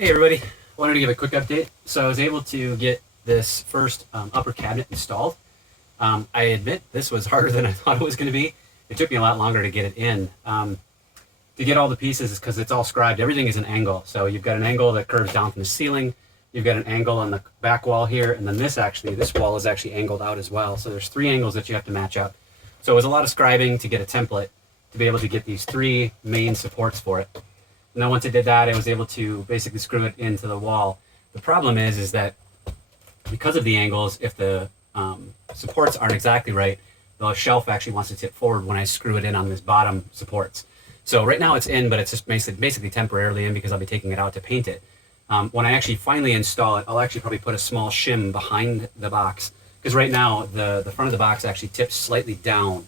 Hey everybody, wanted to give a quick update. So I was able to get this first upper cabinet installed. I admit this was harder than I thought it was going to be. It took me a lot longer to get it in. To get all the pieces is because it's all scribed. Everything is an angle. So you've got an angle that curves down from the ceiling. You've got an angle on the back wall here. And then this wall is actually angled out as well. So there's three angles that you have to match up. So it was a lot of scribing to get a template to be able to get these three main supports for it. And then once I did that, I was able to basically screw it into the wall. The problem is that because of the angles, if the supports aren't exactly right, the shelf actually wants to tip forward when I screw it in on this bottom supports. So right now it's in, but it's just basically temporarily in because I'll be taking it out to paint it. When I actually finally install it, I'll actually probably put a small shim behind the box, because right now the front of the box actually tips slightly down,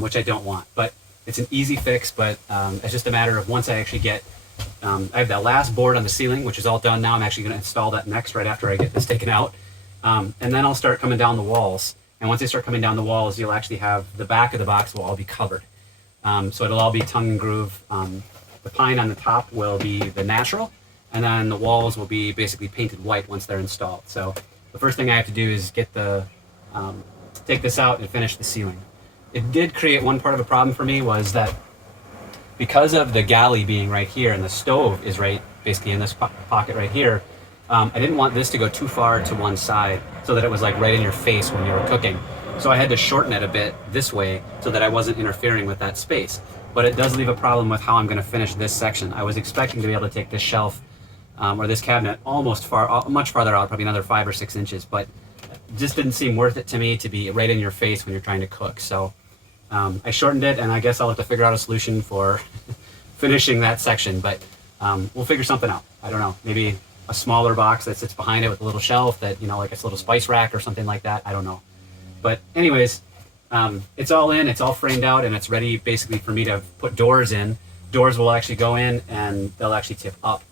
which I don't want. But it's an easy fix, but it's just a matter of once I actually get, I have that last board on the ceiling, which is all done now. I'm actually going to install that next right after I get this taken out. And then I'll start coming down the walls. And once I start coming down the walls, you'll actually have the back of the box will all be covered. So it'll all be tongue and groove. The pine on the top will be the natural, and then the walls will be basically painted white once they're installed. So the first thing I have to do is get take this out and finish the ceiling. It did create one part of a problem for me, was that because of the galley being right here and the stove is right basically in this pocket right here, I didn't want this to go too far to one side so that it was like right in your face when you were cooking. So I had to shorten it a bit this way so that I wasn't interfering with that space. But it does leave a problem with how I'm going to finish this section. I was expecting to be able to take this shelf or this cabinet much farther out, probably another 5 or 6 inches, but it just didn't seem worth it to me to be right in your face when you're trying to cook. So I shortened it, and I guess I'll have to figure out a solution for finishing that section, but we'll figure something out. I don't know, maybe a smaller box that sits behind it with a little shelf that, you know, like a little spice rack or something like that. I don't know. But anyways, it's all in, it's all framed out, and it's ready basically for me to put doors in. Doors will actually go in and they'll actually tip up.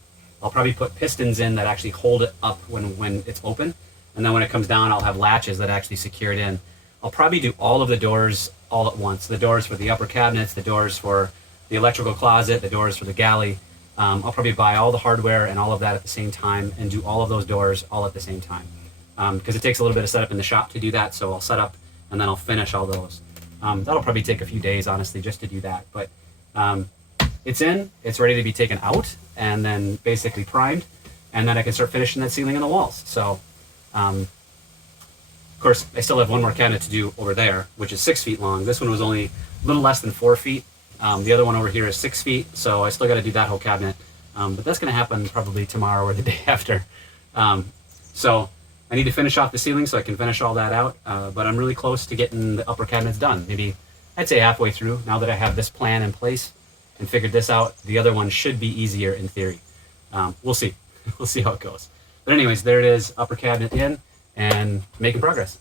I'll probably put pistons in that actually hold it up when it's open. And then when it comes down, I'll have latches that actually secure it in. I'll probably do all of the doors all at once. The doors for the upper cabinets, the doors for the electrical closet, the doors for the galley. I'll probably buy all the hardware and all of that at the same time and do all of those doors all at the same time. Because it takes a little bit of setup in the shop to do that, so I'll set up and then I'll finish all those. That'll probably take a few days, honestly, just to do that. But it's in, it's ready to be taken out and then basically primed, and then I can start finishing that ceiling and the walls. So, of course, I still have one more cabinet to do over there, which is 6 feet long. This one was only a little less than 4 feet. The other one over here is 6 feet, so I still got to do that whole cabinet. But that's going to happen probably tomorrow or the day after. So I need to finish off the ceiling so I can finish all that out. But I'm really close to getting the upper cabinets done. Maybe I'd say halfway through. Now that I have this plan in place and figured this out, the other one should be easier in theory. We'll see. We'll see how it goes. But anyways, there it is, upper cabinet in and making progress.